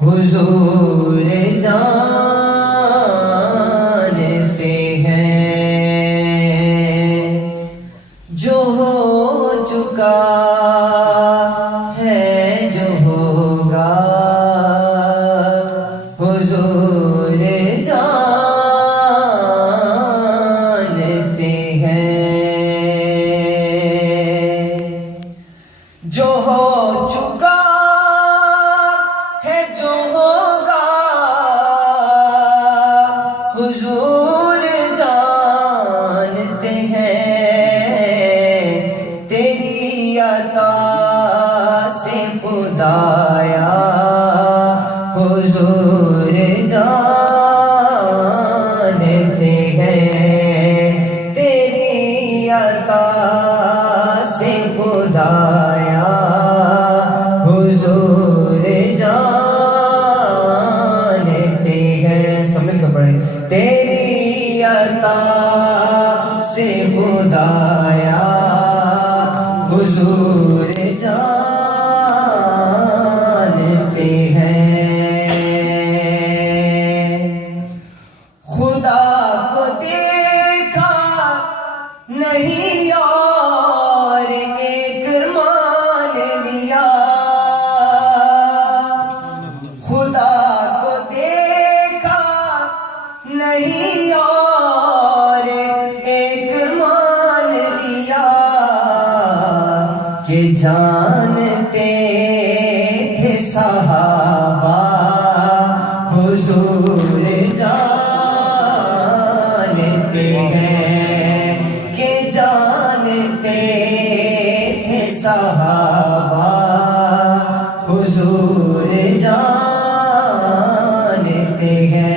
حضور جانتے ہیں جو ہو چکا ہے جو ہوگا، حضور جانتے ہیں جو ہو چکا حضور جانتے ہیں، تیری عطا سے خدایا حضور جانتے ہیں، تیری عطا سے خدایا حضور جانتے ہیں۔ سمجھ کر پڑھیں، تیری عطا سے خدایا حضور جانتے ہیں۔ خدا کو دیکھا نہیں اور ایک مان لیا، خدا کو دیکھا نہیں اور ایک مان لیا، کہ جانتے تھے صحابہ حضور جانتے ہیں، کہ جانتے تھے صحابہ حضور جانتے ہیں۔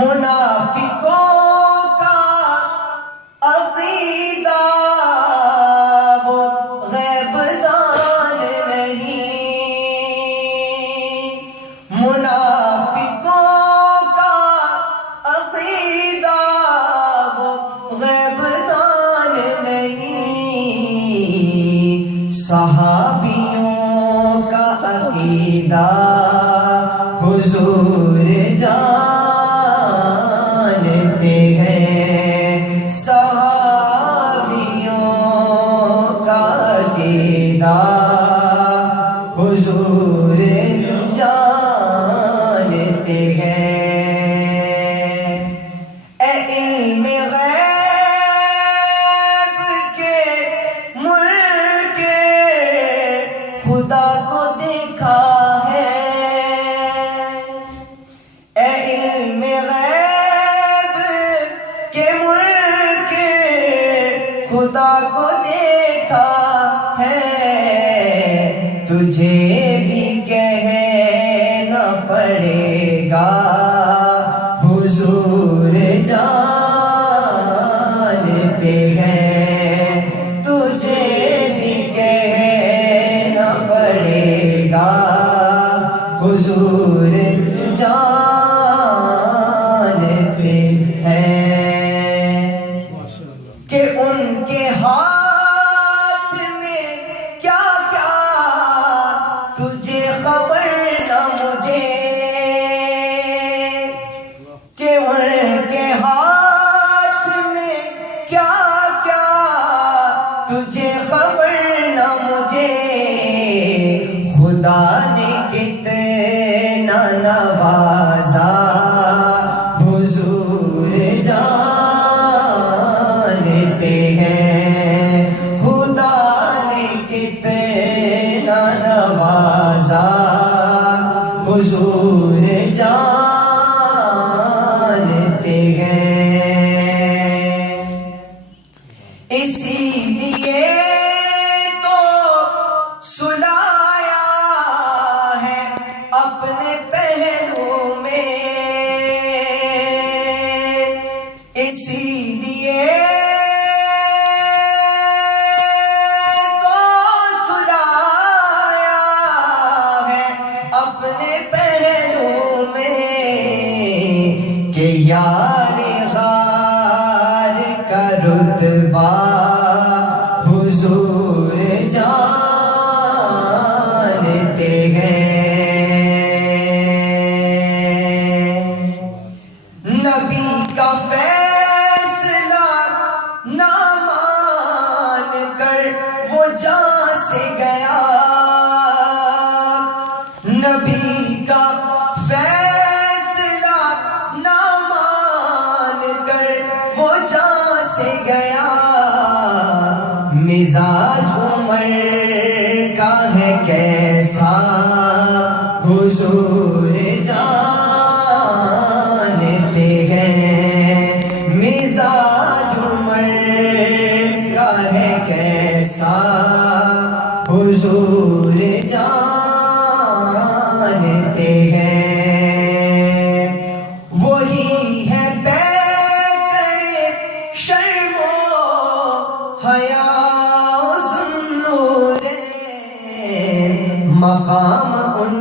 منافقوں کا عقیدہ وہ غیب دان نہیں، منافقوں کا عقیدہ وہ غیب دان نہیں، صحابیوں کا عقیدہ حضور جانتے ہیں، صحابیوں کا عقیدہ حضور جانتے ہیں۔ اے علم غیب کے ملک خدا کو دیکھا ہے، اے علم غیب کے ملک خدا کو دیکھا ہے، تجھے بھی کہنا پڑے گا حضور جانتے ہیں، تجھے بھی کہنا پڑے گا حضور جانتے ہیں، کہ ان کے ہاتھ میں کیا کیا تجھے خبر نہ مجھے، کہ ان کے ہاتھ میں کیا کیا تجھے خبر نہ مجھے، خدا نے کتنا نوازا حضور جانتے ہیں، خدا نے کتنا نوازا حضور جانتے ہیں۔ اسی لیے تو سلایا ہے اپنے پہلو میں، اسی لیے تو سلایا ہے اپنے پہلو میں، مزاج عمر کا ہے کیسا حضور جانتے ہیں، مزاج عمر کا ہے کیسا حضور جانتے ہیں، وہی ہے بے کرے شرم و حیا ذوالنورین، مقام ان